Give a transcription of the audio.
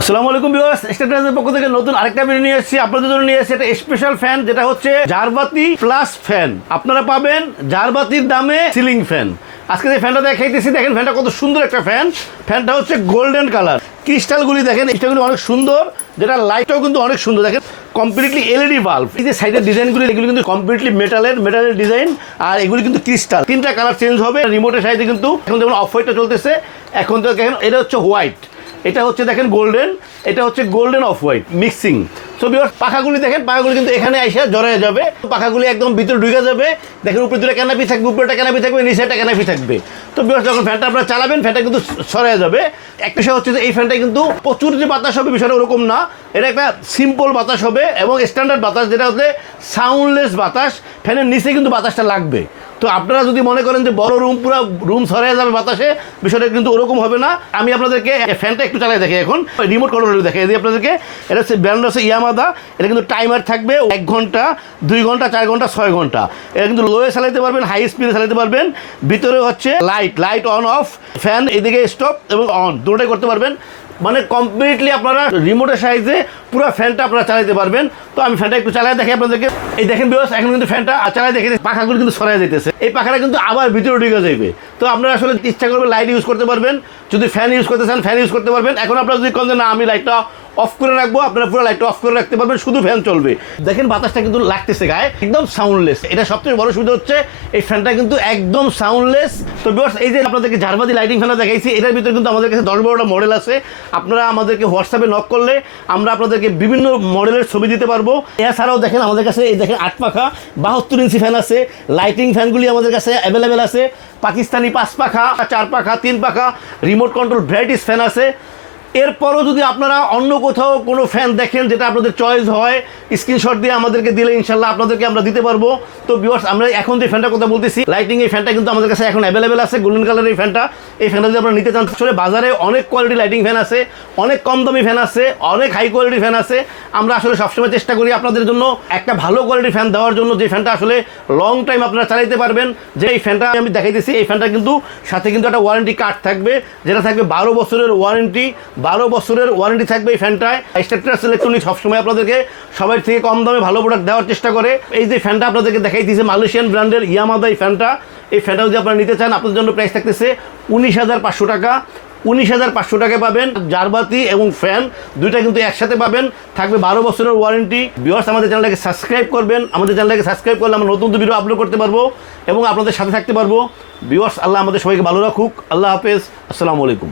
আসসালামু আলাইকুম ভিউয়ার্স, স্টারটাইজের পক্ষ থেকে নতুন আরেকটা ভিডিও নিয়ে এসেছি আপনাদের জন্য। নিয়ে এসেছি একটা স্পেশাল ফ্যান, যেটা হচ্ছে জারবাতি প্লাস ফ্যান। আপনারা পাবেন জারবাতির দামে সিলিং ফ্যান। আজকে যে ফ্যানটা দেখাইতেছি, দেখেন ফ্যানটা কত সুন্দর একটা ফ্যান। ফ্যানটা হচ্ছে গোল্ডেন কালার, ক্রিস্টালগুলি দেখেন, ক্রিস্টালগুলি অনেক সুন্দর, যেটা লাইটটাও কিন্তু অনেক সুন্দর। দেখেন কমপ্লিটলি এলইডি বাল্ব। এই যে সাইডের ডিজাইনগুলি, এগুলি কিন্তু কমপ্লিটলি মেটালের ডিজাইন, আর এগুলি কিন্তু ক্রিস্টাল। তিনটা কালার চেঞ্জ হবে রিমোটের সাইডে। কিন্তু এখন যেমন অফ হোয়াইটটা চলতেছে, এখন তো দেখেন এটা হচ্ছে হোয়াইট, এটা হচ্ছে দেখেন গোল্ডেন, এটা হচ্ছে golden off white mixing. So viewers, পাখাগুলি দেখেন, পাখাগুলি কিন্তু এখানে এসে জড়ায় যাবে, পাখাগুলি একদম ভিতরে ঢুকে যাবে। দেখেন উপরে দুটো ক্যানাপি থাকবে, উপরেটা ক্যানাপি থাকবে, নিচে একটা ক্যানাপি থাকবে। তো ভিউয়ার্স, যখন ফ্যানটা আপনারা চালাবেন, ফ্যানটা কিন্তু সরে যাবে। একটা বিষয় হচ্ছে যে এই ফ্যানটা কিন্তু প্রচুর যে বাতাস হবে বিষয়টা ওরকম না, এটা একটা সিম্পল বাতাস হবে এবং স্ট্যান্ডার্ড বাতাস, যেটা হচ্ছে সাউন্ডলেস বাতাস। ফ্যানের নিচে কিন্তু বাতাসটা লাগবে। তো আপনারা যদি মনে করেন যে বড় রুম, পুরো রুম সরে যাবে বাতাসে, বিষয়টা কিন্তু ওরকম হবে না। আমি আপনাদেরকে ফ্যানটা একটু চালিয়ে দেখি, এখন রিমোট কন্ট্রোল দেখে দিই আপনাদেরকে। এটা হচ্ছে ব্র্যান্ড হচ্ছে ইয়ামাদা। এটা কিন্তু টাইমার থাকবে 1 ঘন্টা, 2 ঘন্টা, 4 ঘন্টা, 6 ঘন্টা। এটা কিন্তু লোয়ে চালাতে পারবেন, হাই স্পিডে চালাতে পারবেন। ভিতরে হচ্ছে লাইট অন অফ, ফ্যান এদিকে স্টপ এবং অন দুটোটাই করতে পারবেন। মানে কমপ্লিটলি আপনারা রিমোটের সাহায্যে পুরো ফ্যানটা আপনারা চালাতে পারবেন। তো আমি ফ্যানটা একটু চালাই দেখি আপনাদেরকে। এই দেখেন ভিউয়ার্স, এখন কিন্তু ফ্যানটা চালাই দেখে পাখাগুলো কিন্তু সরাই যেতেছে। এই পাখাটা কিন্তু আবার ভিতরে ঢুকে যাবে। তো আপনারা আসলে ইচ্ছা করবেন লাইট ইউজ করতে পারবেন, যদি ফ্যান ইউজ করতে চান ফ্যান ইউজ করতে পারবেন। এখন আপনারা যদি কোন না আমি লাইটটা অফ করে রাখবো, আপনারা পুরো লাইটটা অফ করে রাখতে পারবেন, শুধু ফ্যান চলবে। দেখেন বাতাসটা কিন্তু লাগতেছে গায়ে, একদম সাউন্ডলেস। এটা সবথেকে বড় সুবিধা হচ্ছে এই ফ্যানটা কিন্তু একদম সাউন্ডলেস। তো ভিউয়ার্স, এই যে আপনাদেরকে জারবাতি লাইটিং ফ্যানটা দেখাইছি, এটার ভিতরে কিন্তু আমাদের কাছে 10-12টা মডেল আছে। আপনারা আমাদেরকে হোয়াটসঅ্যাপে নক করলে আমরা আপনাদেরকে বিভিন্ন মডেলের ছবি দিতে পারবো। এছাড়াও দেখেন আমাদের কাছে এই দেখেন 8 পাখা 72 ইঞ্চি ফ্যান আছে। লাইটিং ফ্যানগুলি আমাদের কাছে অ্যাভেলেবেল আছে। পাকিস্তানি 5 পাখা, 4 পাখা, 3 পাখা, রিমোট কন্ট্রোল ভ্যারাইটিস ফ্যান আছে। এরপরও যদি আপনারা অন্য কোথাও কোনো ফ্যান দেখেন যেটা আপনাদের চয়েস হয়, স্ক্রিনশট দিয়ে আমাদেরকে দিলে ইনশাল্লাহ আপনাদেরকে আমরা দিতে পারবো। তো ভিউয়ার্স, আমরা এখন যে ফ্যানটার কথা বলতেছি, লাইটিং এই ফ্যানটা কিন্তু আমাদের কাছে এখন অ্যাভেলেবেল আছে, গোল্ডেন কালারের এই ফ্যানটা। এই ফ্যানটা যদি আপনারা নিতে চান, আসলে বাজারে অনেক কোয়ালিটি লাইটিং ফ্যান আছে, অনেক কম দামি ফ্যান আছে, অনেক হাই কোয়ালিটি ফ্যান আছে। আমরা আসলে সবসময় চেষ্টা করি আপনাদের জন্য একটা ভালো কোয়ালিটি ফ্যান দেওয়ার জন্য, যে ফ্যানটা আসলে লং টাইম আপনারা চালাইতে পারবেন। যে এই ফ্যানটা আমি দেখাইতেছি, এই ফ্যানটা কিন্তু সাথে কিন্তু একটা ওয়ারেন্টি কার্ড থাকবে, যেটা থাকবে 12 বছরের ওয়ারেন্টি। 12 বছরের ওয়ারেন্টি থাকবে এই ফ্যানটায়। স্টারটাইজ ইলেকট্রনিক্স সবসময় আপনাদেরকে সবার থেকে কম দামে ভালো প্রোডাক্ট দেওয়ার চেষ্টা করে। এই যে ফ্যানটা আপনাদেরকে দেখাই দিয়েছে, মালয়েশিয়ান ব্র্যান্ডের ইয়ামাদা এই ফ্যানটা। এই ফ্যানটা যদি আপনারা নিতে চান, আপনাদের জন্য প্রাইস থাকতেছে 19,500 টাকা। 19,500 টাকায় পাবেন জারবাতি এবং ফ্যান দুইটা কিন্তু একসাথে পাবেন। থাকবে 12 বছরের ওয়ারেন্টি। ভিউয়ার্স, আমাদের চ্যানেলটাকে সাবস্ক্রাইব করবেন। আমাদের চ্যানেলটাকে সাবস্ক্রাইব করলে আমরা নতুন ভিডিও আপলোড করতে পারবো এবং আপনাদের সাথে থাকতে পারবো। ভিউয়ার্স, আল্লাহ আমাদের সবাইকে ভালো রাখুক। আল্লাহ হাফেজ, আসসালামু আলাইকুম।